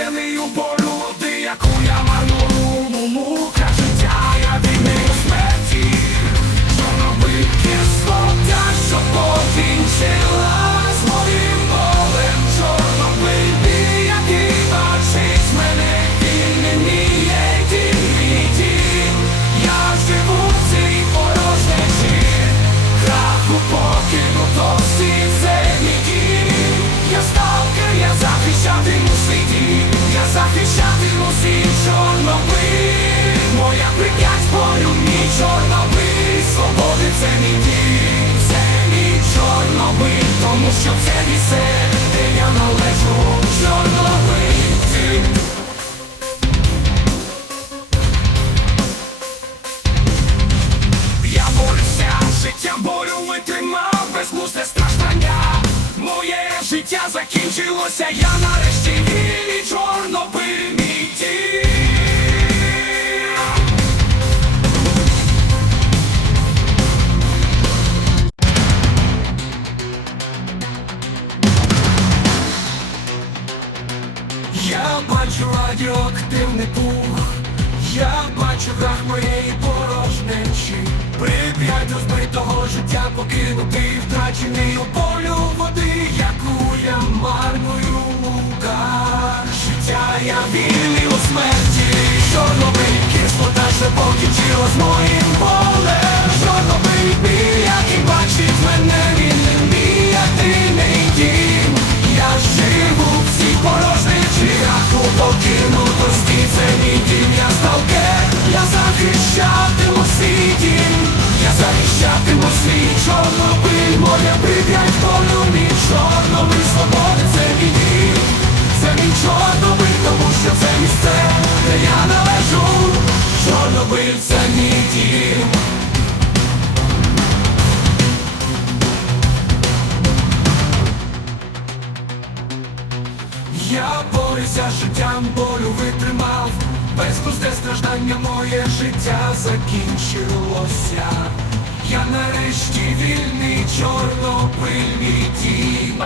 Весений у породи, яку я марну. закінчилося, я нарешті вільний чорнобиль мій дім. Я бачу радіоактивний пух, я бачу грах моєї порожнечі, Прип'ять розбитого життя покинутий втрачений опор. я вірю у смерть. Боровся життям, болю витримав, безглузде страждання моє життя закінчилося. Я нарешті вільний чорнопильний дім.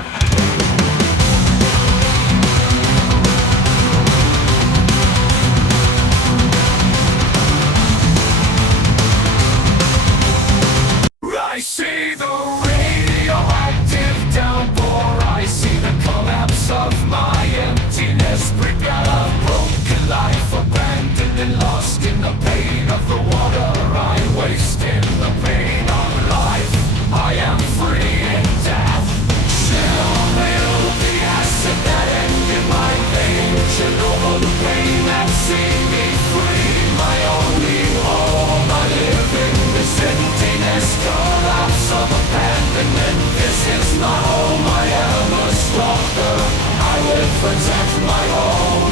my own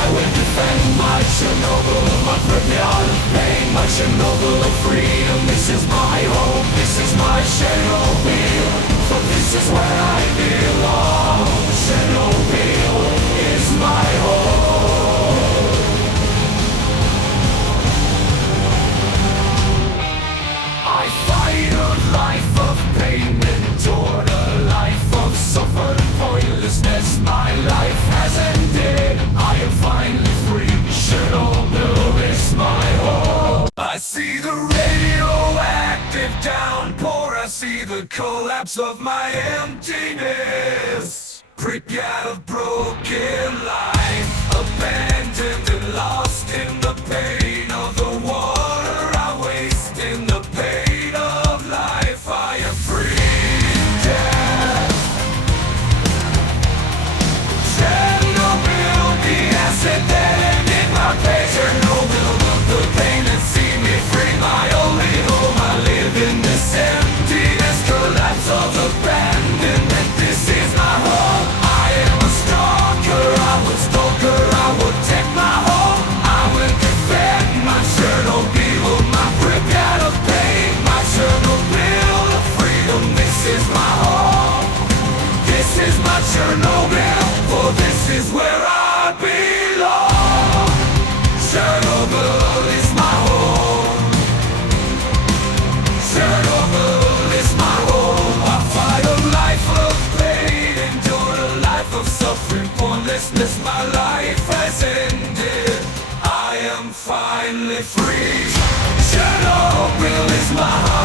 I will defend my Chernobyl, my Pripyat Pain, my Chernobyl of freedom This is my home, this is my Chernobyl but this is where I belong Chernobyl is my home I fight a life of pain and torn A life of suffering. see the radioactive downpour. I see the collapse of my emptiness. Pripyat of broken. where I belong. Chernobyl is my home. Chernobyl is my home. I fight a life of pain, endure a life of suffering, pointlessness. My life has ended. I am finally free. Chernobyl is my.